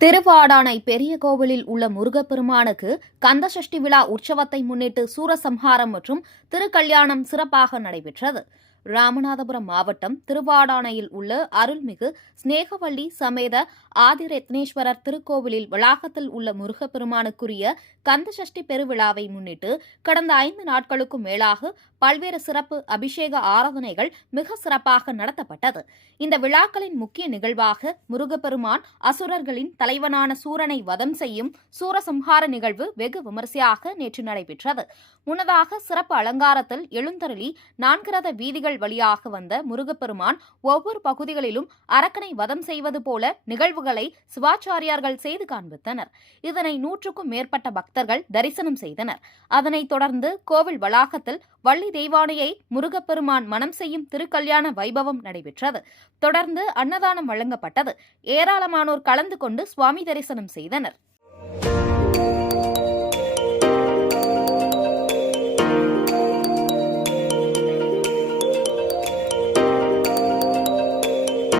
திருவாடானை பெரிய கோவிலில் உள்ள முருகப்பெருமானுக்கு கந்தசஷ்டி விழா உற்சவத்தை முன்னிட்டு சூரசம்ஹாரம் மற்றும் திருக்கல்யாணம் சிறப்பாக நடைபெற்றது. ராமநாதபுரம் மாவட்டம் திருவாடானையில் உள்ள அருள்மிகு ஸ்நேகவள்ளி சமேத ஆதிரத்னேஸ்வரர் திருக்கோவிலில் வளாகத்தில் உள்ள முருகப்பெருமானுக்குரிய கந்தசஷ்டி பெருவிழாவை முன்னிட்டு கடந்த 5 நாட்களுக்கும் மேலாக பல்வேறு சிறப்பு அபிஷேக ஆராதனைகள் மிக சிறப்பாக நடத்தப்பட்டது. இந்த விழாக்களின் முக்கிய நிகழ்வாக முருகப்பெருமான் அசுரர்களின் தலைவனான சூரனை வதம் செய்யும் சூரசம்ஹார நிகழ்வு வெகு விமரிசையாக நேற்று நடைபெற்றது. முன்னதாக சிறப்பு அலங்காரத்தில் எழுந்தருளி 4 ரத வீதிகள் வழியாக வந்த முருகப்பெருமான் ஒவ்வொரு பகுதிகளிலும் அரக்கனை வதம் செய்வது போல நிகழ்வுகளை சிவாச்சாரியார்கள் செய்து காண்பித்தனர். இதனை 100க்கும் மேற்பட்ட பக்தர்கள் தரிசனம் செய்தனர். அதனைத் தொடர்ந்து கோவில் வளாகத்தில் வள்ளி தெய்வானையை முருகப்பெருமான் மனம் செய்யும் திருக்கல்யாண வைபவம் நடைபெற்றது. தொடர்ந்து அன்னதானம் வழங்கப்பட்டது. ஏராளமானோர் கலந்து கொண்டு சுவாமி தரிசனம் செய்தனர்.